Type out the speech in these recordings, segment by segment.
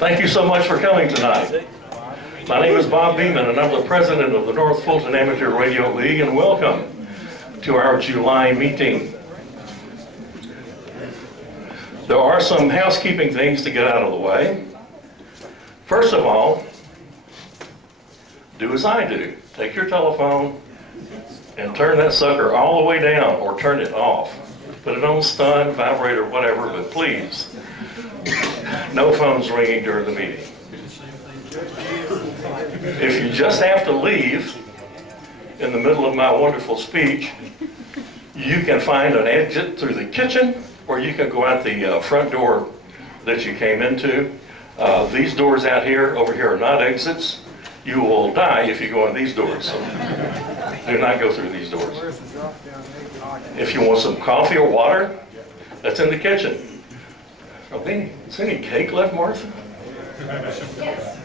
Thank you so much for coming tonight. My name is Bob Beeman, and I'm the president of the North Fulton Amateur Radio League, and welcome to our July meeting. There are some housekeeping things to get out of the way. First of all, do as I do. Take your telephone and turn that sucker all the way down, or turn it off. Put it on stun, vibrate, or whatever, but please, no phones ringing during the meeting. If you just have to leave in the middle of my wonderful speech, you can find an exit through the kitchen, or you can go out the front door that you came into. These doors out here, over here, are not exits. You will die if you go in these doors. So do not go through these doors. If you want some coffee or water, that's in the kitchen. Is there any cake left, Martha? Yes.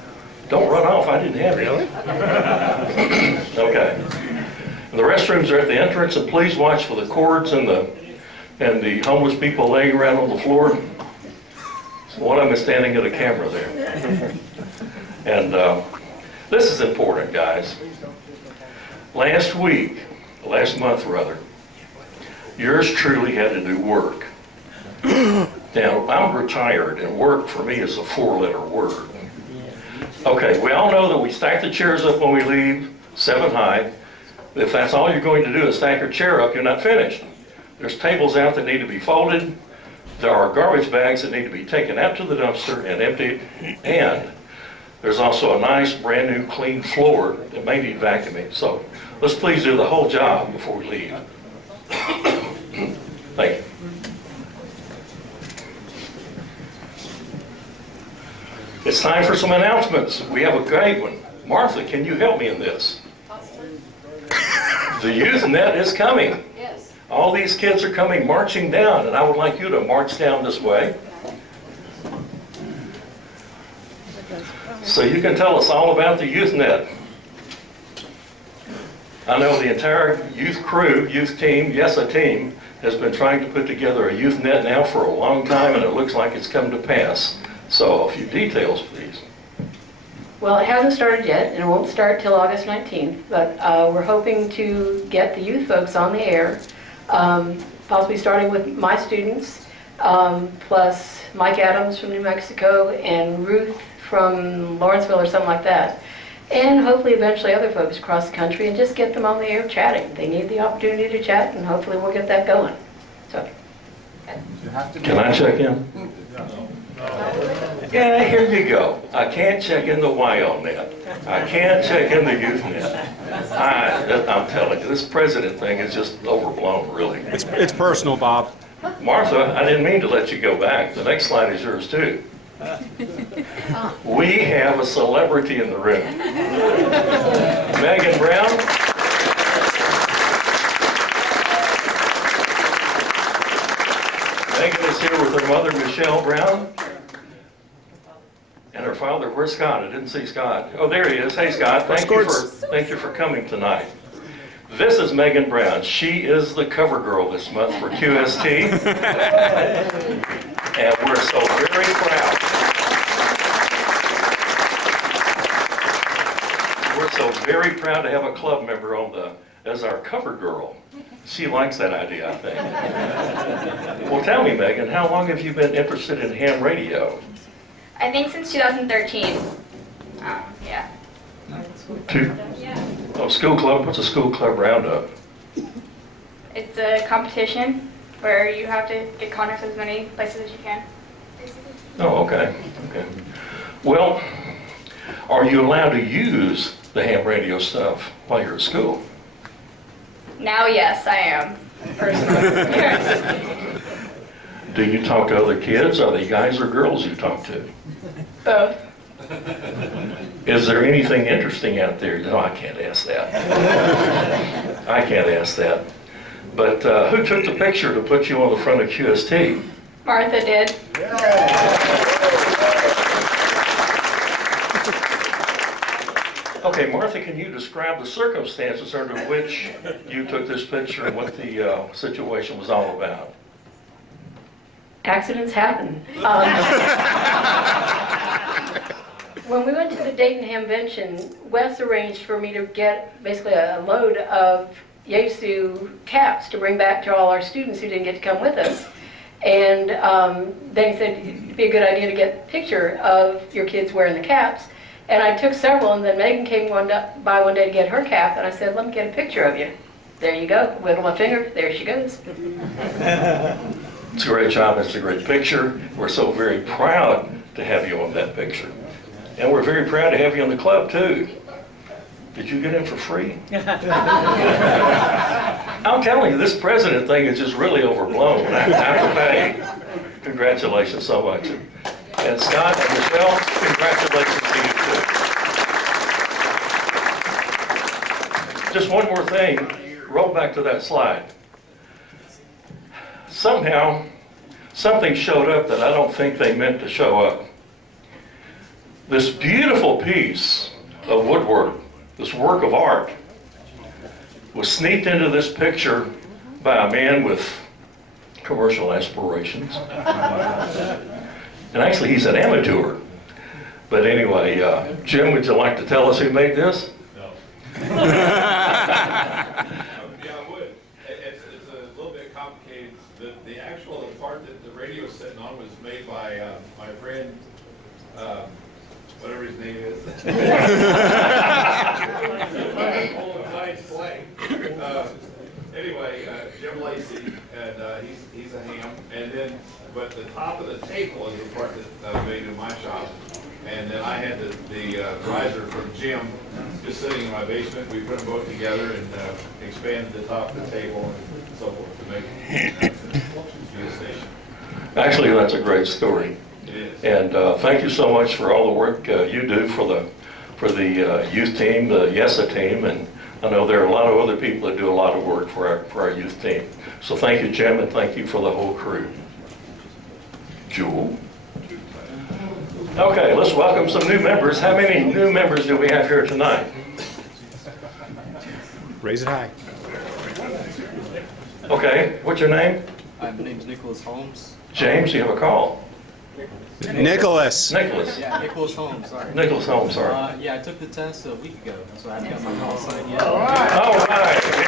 Don't run off, I didn't have any. Okay. And the restrooms are at the entrance, and please watch for the cords and the homeless people laying around on the floor. So one of them is standing at a camera there. And this is important, guys. Last month rather, yours truly had to do work. Now, I'm retired, and work for me is a 4-letter word. Okay, we all know that we stack the chairs up when we leave, 7 high. If that's all you're going to do is stack your chair up, you're not finished. There's tables out that need to be folded. There are garbage bags that need to be taken out to the dumpster and emptied. And there's also a nice, brand new, clean floor that may need vacuuming. So let's please do the whole job before we leave. Thank you. It's time for some announcements. We have a great one. Martha, can you help me in this? The Youth Net is coming. Yes. All these kids are coming marching down, and I would like you to march down this way. So you can tell us all about the Youth Net. I know the entire youth crew, youth team, yes, a team, has been trying to put together a Youth Net now for a long time, and it looks like it's come to pass. So a few details, please. Well, it hasn't started yet, and it won't start till August 19th, but we're hoping to get the youth folks on the air, possibly starting with my students, plus Mike Adams from New Mexico and Ruth from Lawrenceville or something like that, and hopefully eventually other folks across the country, and just get them on the air chatting. They need the opportunity to chat, and hopefully we'll get that going. So, Can I check in? Yeah, here you go. I can't check in the YO net. I can't check in the Youth Net. I'm telling you, this president thing is just overblown, really. It's personal, Bob. Martha, I didn't mean to let you go back. The next slide is yours, too. We have a celebrity in the room. Megan Brown. Megan is here with her mother, Michelle Brown. And her father, where's Scott? I didn't see Scott. Oh, there he is. Hey, Scott. Thank you for coming tonight. This is Megan Brown. She is the cover girl this month for QST. And we're so very proud. We're so very proud to have a club member as our cover girl. She likes that idea, I think. Well, tell me, Megan, how long have you been interested in ham radio? I think since 2013. Yeah. School club? What's a school club roundup? It's a competition where you have to get contacts as many places as you can, basically. Oh, okay. Well, are you allowed to use the ham radio stuff while you're at school? Now, yes, I am, personally. Do you talk to other kids? Are they guys or girls you talk to? Both. Is there anything interesting out there? No, I can't ask that. I can't ask that. But who took the picture to put you on the front of QST? Martha did. Okay, Martha, can you describe the circumstances under which you took this picture and what the situation was all about? Accidents happen. when we went to the Dayton Hamvention, Wes arranged for me to get basically a load of Yesu caps to bring back to all our students who didn't get to come with us. And then he said it'd be a good idea to get a picture of your kids wearing the caps. And I took several, and then Megan came by one day to get her cap, and I said, let me get a picture of you. There you go. Wiggle my finger. There she goes. It's a great job. It's a great picture. We're so very proud to have you on that picture. And we're very proud to have you in the club, too. Did you get in for free? I'm telling you, this president thing is just really overblown. I have to pay. Congratulations so much. And Scott and Michelle, congratulations to you, too. Just one more thing. Roll back to that slide. Somehow, something showed up that I don't think they meant to show up. This beautiful piece of woodwork, this work of art, was sneaked into this picture by a man with commercial aspirations. And actually, he's an amateur. But anyway, Jim, would you like to tell us who made this? No. Yeah, I would. It's a little bit complicated. The actual part that the radio is sitting on was made by my friend, whatever his name is. Anyway, Jim Lacey, and he's a ham. And then, but the top of the table is the part that I made in my shop. And then I had the riser from Jim just sitting in my basement. We put them both together and expanded the top of the table and so forth to make it be a station. Actually, that's a great story. It is. And thank you so much for all the work you do for the youth team, the YESA team, and I know there are a lot of other people that do a lot of work for our youth team. So thank you, Jim, and thank you for the whole crew. Jewel. Okay, let's welcome some new members. How many new members do we have here tonight? Raise it high. Okay, what's your name? My name's Nicholas Holmes. James, you have a call. Nicholas. Nicholas. Yeah, Nicholas Holmes, sorry. Nicholas Holmes, sorry. Yeah, I took the test a week ago, so I haven't got my call sign yet. All right, yeah.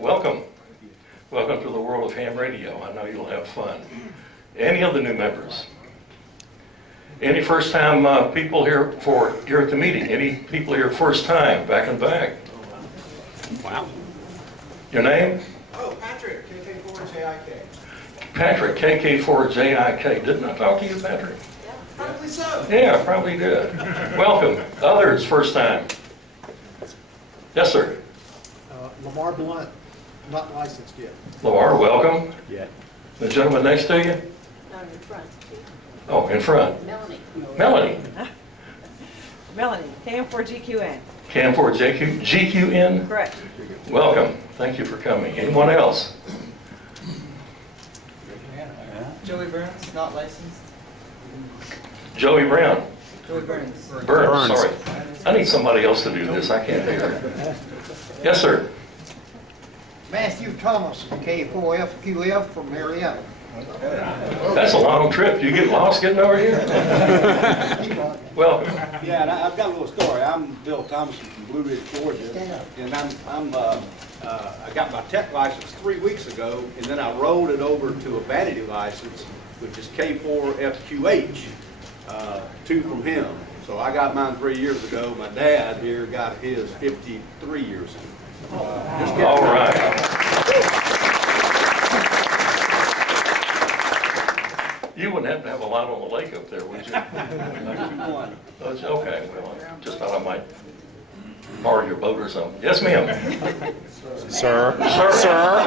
Welcome. Welcome to the world of ham radio. I know you'll have fun. Any of the new members? Any first-time people here at the meeting? Any people here first time, back and back? Wow. Your name? Oh, Patrick, KK4JIK. Patrick, KK4JIK. Didn't I talk to you, Patrick? Probably so. Yeah, probably did. Welcome. Others, first time. Yes, sir. Lamar Blunt, not licensed yet. Lamar, welcome. Yeah. The gentleman next to you? In front. Oh, in front. Melanie. Melanie. Melanie, KM4GQN. KM4GQN. Correct. Welcome. Thank you for coming. Anyone else? Joey Burns, not licensed. Joey Brown. Joey Burns. Burns, sorry. I need somebody else to do this. I can't do it. Yes, sir. Matthew Thomas, K4FQF from Marietta. That's a long trip. You get lost getting over here? Welcome. Yeah, and I've got a little story. I'm Bill Thomas from Blue Ridge, Georgia, and I got my tech license 3 weeks ago, and then I rolled it over to a vanity license, which is K4FQH, 2 from him. So I got mine 3 years ago. My dad here got his 53 years ago. All right. You wouldn't have to have a lot on the lake up there, would you? Okay, well, I just thought I might borrow your boat or something. Yes, ma'am. Sir. Sir.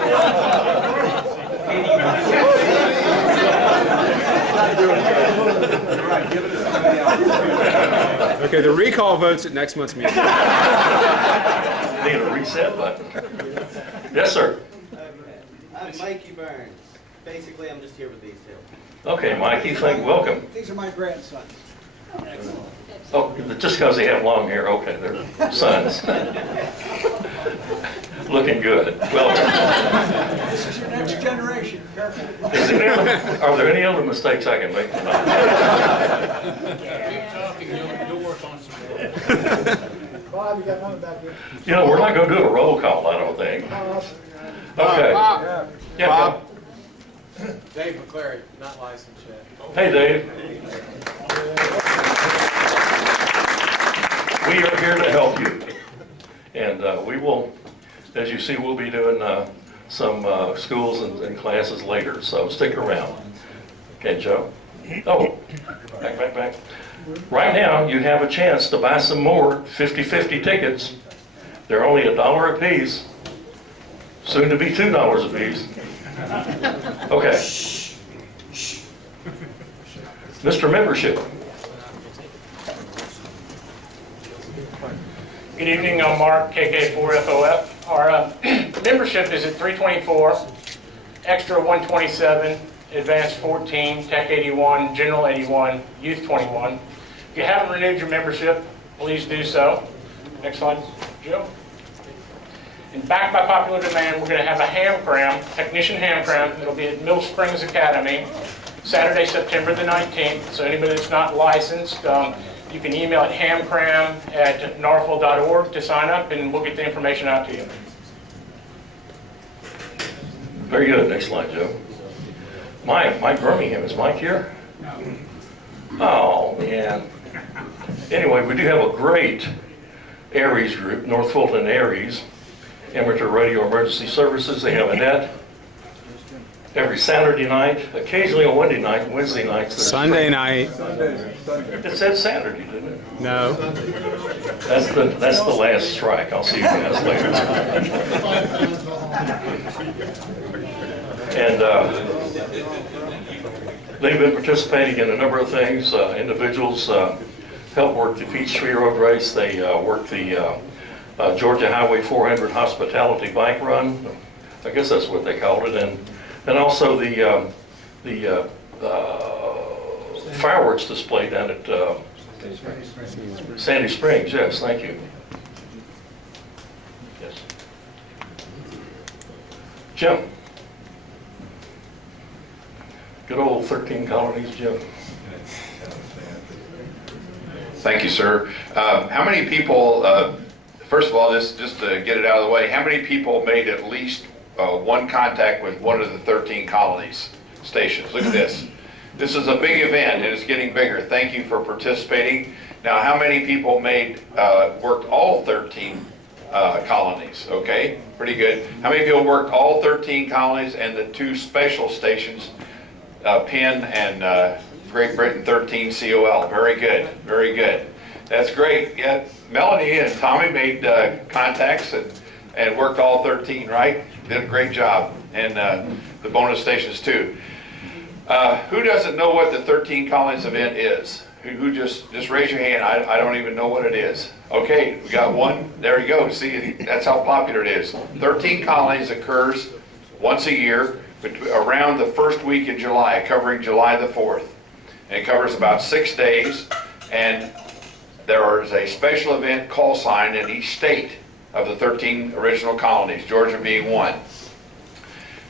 Okay, the recall vote's at next month's meeting. Need a reset button. Yes, sir. I'm Mikey Burns. Basically, I'm just here with these two. Okay, Mikey, welcome. These are my grandsons. Oh, just because they have long hair, okay, they're sons. Looking good. Well, This is your next generation, careful. are there any other mistakes I can make tonight? You'll work on some more. Bob, you got one back here. You know, we're not going to do a roll call, I don't think. Okay. Yeah, Bob? Dave McClary, not licensed yet. hey, Dave. We are here to help you. And we will, as you see, we'll be doing some schools and classes later, so stick around. Okay, Joe? Oh, back. Right now, you have a chance to buy some more 50/50 tickets. They're only $1 a piece, soon to be $2 a piece. Okay. Mr. Membership. Good evening, I'm Mark, KK4FOF. Our membership is at 324, Extra 127, Advanced 14, Tech 81, General 81, Youth 21. If you haven't renewed your membership, please do so. Next slide, Joe. And backed by popular demand, we're going to have a ham cram, technician ham cram. It'll be at Mill Springs Academy, Saturday, September the 19th. So anybody that's not licensed, you can email at hamcram@narfl.org to sign up, and we'll get the information out to you. Very good. Next slide, Joe. Mike Birmingham. Is Mike here? Oh, man. Anyway, we do have a great Aries group, North Fulton Aries, Amateur Radio Emergency Services. They have a net every Saturday night, occasionally on Wednesday nights. Sunday night. It said Saturday, didn't it? No. That's the last strike. I'll see you guys later. And they've been participating in a number of things. Individuals help work the Peachtree Road Race. They work the Georgia Highway 400 Hospitality Bike Run. I guess that's what they called it. And also the fireworks display down at Sandy Springs. Yes, thank you. Yes. Jim. Good old 13 colonies, Jim. Thank you, sir. How many people, first of all, just to get it out of the way, how many people made at least one contact with one of the 13 colonies stations? Look at this. This is a big event, and it's getting bigger. Thank you for participating. Now, how many people worked all 13 colonies? Okay, pretty good. How many people worked all 13 colonies and the two special stations, Penn and Great Britain 13 COL? Very good, very good. That's great. Yeah, Melanie and Tommy made contacts and worked all 13, right? Did a great job. And the bonus stations too. Who doesn't know what the 13 colonies event is? Who just raise your hand. I don't even know what it is. Okay, we got one. There you go. See, that's how popular it is. 13 colonies occurs once a year around the first week in July, covering July the 4th. And it covers about 6 days, and there is a special event call sign in each state of the 13 original colonies, Georgia being one.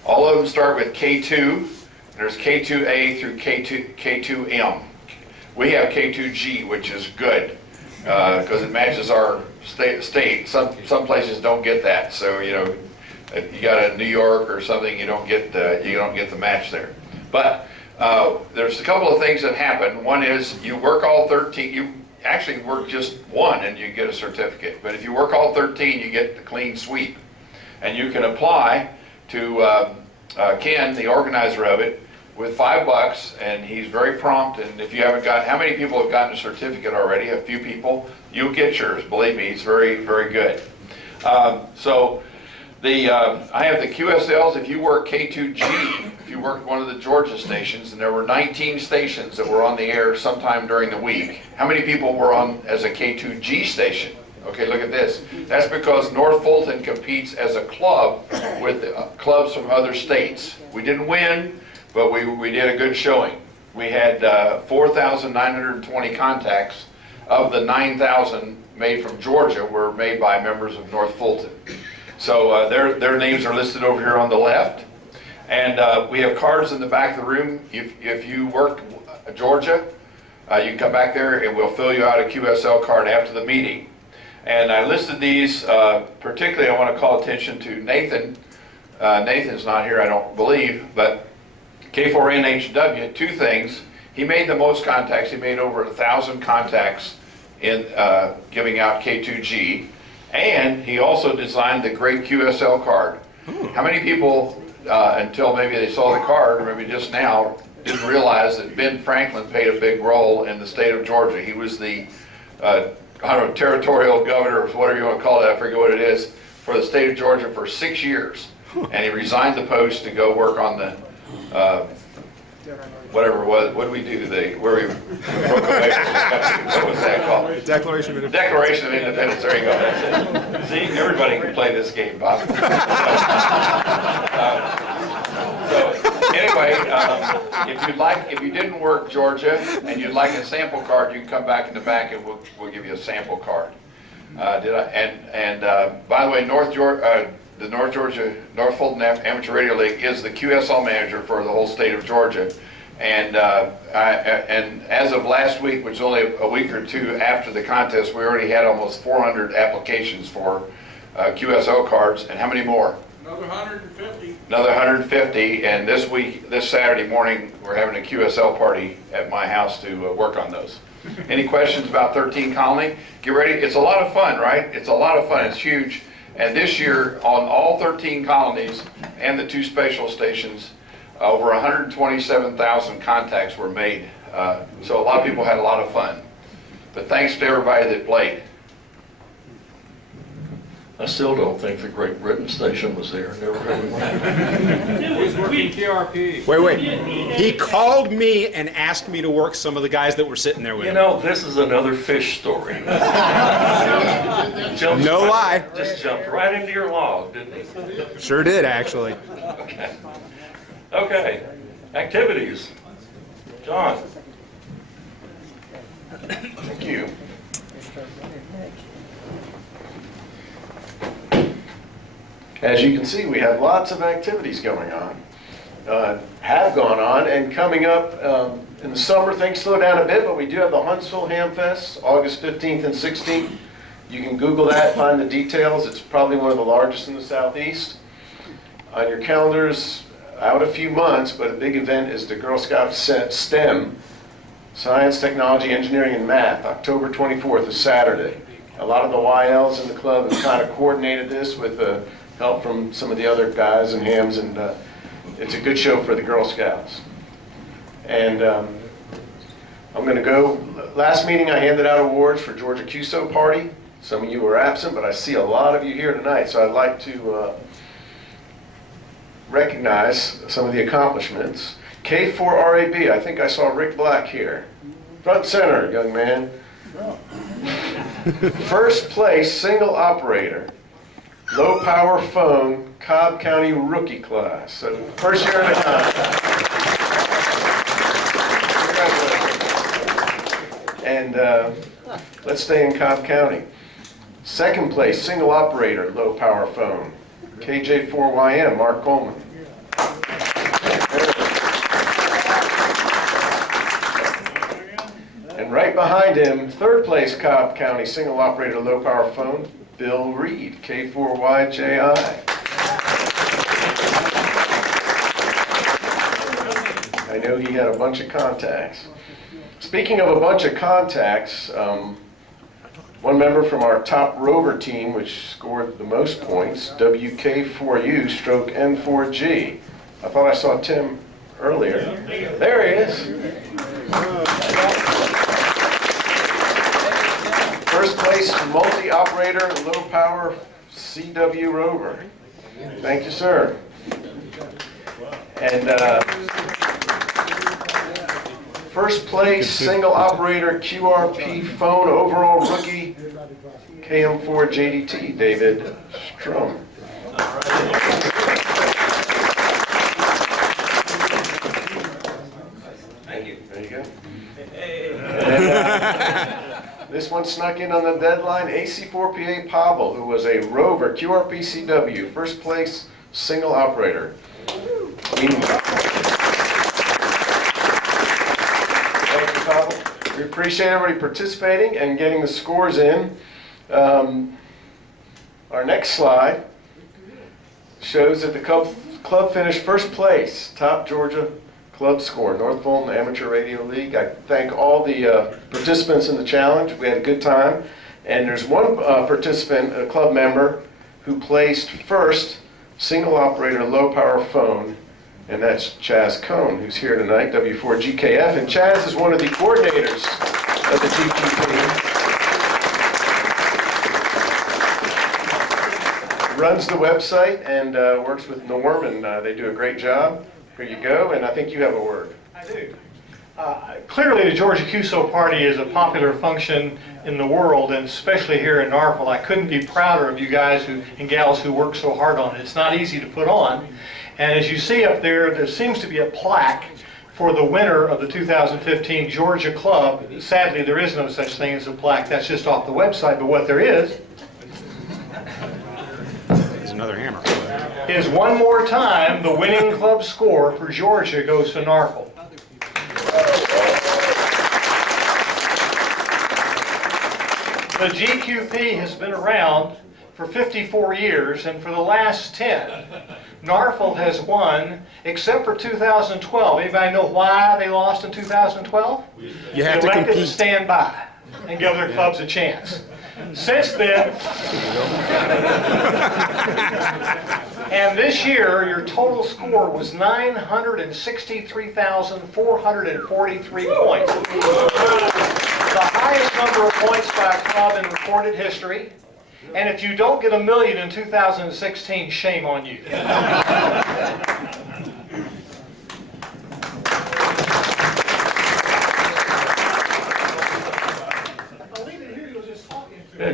All of them start with K2. There's K2A through K2M. We have K2G, which is good because it matches our state. Some places don't get that, so you know, if you got a New York or something, you don't get the match there. But there's a couple of things that happen. One is you work all 13. You actually work just one, and you get a certificate. But if you work all 13, you get the clean sweep, and you can apply to Ken, the organizer of it, with $5, and he's very prompt. And if you haven't got, how many people have gotten a certificate already? A few people. You'll get yours. Believe me, he's very, very good. So I have the QSLs. If you work K2G, if you work one of the Georgia stations, and there were 19 stations that were on the air sometime during the week. How many people were on as a K2G station? Okay, look at this. That's because North Fulton competes as a club with clubs from other states. We didn't win, but we did a good showing. We had 4,920 contacts. Of the 9,000 made from Georgia were made by members of North Fulton. So their names are listed over here on the left. And we have cards in the back of the room. If you work Georgia, you can come back there and we'll fill you out a QSL card after the meeting. And I listed these, particularly I want to call attention to Nathan. Nathan's not here, I don't believe, but K4NHW, two things. He made the most contacts. He made over 1,000 contacts in giving out K2G. And he also designed the great QSL card. How many people, until maybe they saw the card, or maybe just now, didn't realize that Ben Franklin played a big role in the state of Georgia? He was the, I don't know, territorial governor, or whatever you want to call it, I forget what it is, for the state of Georgia for 6 years. And he resigned the post to go work on the, whatever it was, what did we do? Where we broke away from the country. What was that called? Declaration of Independence. Declaration of Independence, there you go, that's it. See, everybody can play this game, Bob. So anyway, if you didn't work Georgia and you'd like a sample card, you can come back in the back and we'll give you a sample card. By the way, the North Fulton Amateur Radio League is the QSL manager for the whole state of Georgia. And as of last week, which is only a week or two after the contest, we already had almost 400 applications for QSL cards. And how many more? Another 150. Another 150. And this Saturday morning, we're having a QSL party at my house to work on those. Any questions about 13 Colony? Get ready. It's a lot of fun, right? It's a lot of fun. It's huge. And this year, on all 13 colonies and the 2 special stations, over 127,000 contacts were made. So a lot of people had a lot of fun. But thanks to everybody that played. I still don't think the Great Britain station was there. Never heard of one. Who's working QRP? Wait. He called me and asked me to work some of the guys that were sitting there with You him. know, this is another fish story. No lie. Just jumped right into your log, didn't he? Sure did, actually. Okay. Activities. John. Thank you. As you can see, we have lots of activities going on, have gone on, and coming up in the summer, things slow down a bit, but we do have the Huntsville Ham Fest, August 15th and 16th. You can Google that, find the details. It's probably one of the largest in the Southeast. On your calendars, out a few months, but a big event is the Girl Scout STEM, Science, Technology, Engineering, and Math, October 24th is Saturday. A lot of the YLs in the club have kind of coordinated this with help from some of the other guys and hams, and it's a good show for the Girl Scouts. And I'm going to go, last meeting I handed out awards for Georgia QSO Party. Some of you were absent, but I see a lot of you here tonight, so I'd like to recognize some of the accomplishments. K4RAB, I think I saw Rick Black here. Front center, young man. First place, single operator. Low power phone, Cobb County rookie class. So first year in the contest. Congratulations. And let's stay in Cobb County. Second place, single operator, low power phone, KJ4YM, Mark Coleman. And right behind him, third place, Cobb County, single operator, low power phone, Bill Reed, K4YJI. I know he had a bunch of contacts. Speaking of a bunch of contacts, one member from our top rover team, which scored the most points, WK4U stroke N4G. I thought I saw Tim earlier. There he is. First place, multi-operator, low-power CW rover. Thank you, sir. And first place, single-operator QRP phone overall rookie, KM4JDT, David Strum. Thank you. There you go. And, this one's snuck in on the deadline. AC4PA Pavel, who was a rover, QRPCW, first place single operator. Thank you, Pavel. We appreciate everybody participating and getting the scores in. Our next slide shows that the club finished first place, top Georgia club score, North Fulton Amateur Radio League. I thank all the participants in the challenge. We had a good time. And there's one participant, a club member, who placed first single operator low power phone, and that's Chaz Cohn, who's here tonight, W4GKF. And Chaz is one of the coordinators of the GQP. Runs the website and works with Norm, and they do a great job. Here you go, and I think you have a word. I do. Clearly, the Georgia QSO Party is a popular function in the world, and especially here in Norfolk. I couldn't be prouder of you guys and gals who work so hard on it. It's not easy to put on. And as you see up there, there seems to be a plaque for the winner of the 2015 Georgia Club. Sadly, there is no such thing as a plaque. That's just off the website. But what there is Another hammer. is one more time the winning club score for Georgia goes to Norfolk. The GQP has been around for 54 years, and for the last 10, Norfolk has won, except for 2012. Anybody know why they lost in 2012? You have They to elected to compete. stand by and give their clubs a chance. Since then, and this year, your total score was 963,443 points. The highest number of points by a club in recorded history. And if you don't get $1 million in 2016, shame on you.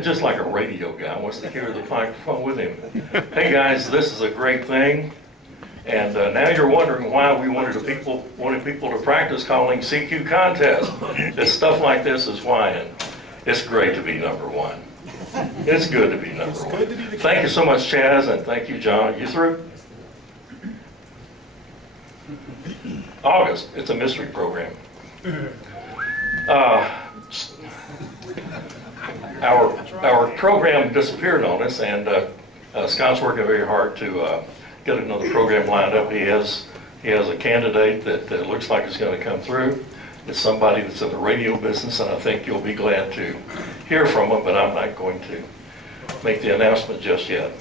Just like a radio guy wants to hear the microphone with him. Hey guys, this is a great thing. And now you're wondering why we wanted people to practice calling CQ contests. It's stuff like this is why, and it's great to be number one. It's good to be number one. Thank you so much, Chaz, and thank you, John. You through? August, it's a mystery program. Our program disappeared on us, and Scott's working very hard to get another program lined up. He has a candidate that looks like it's going to come through. It's somebody that's in the radio business, and I think you'll be glad to hear from him, but I'm not going to make the announcement just yet.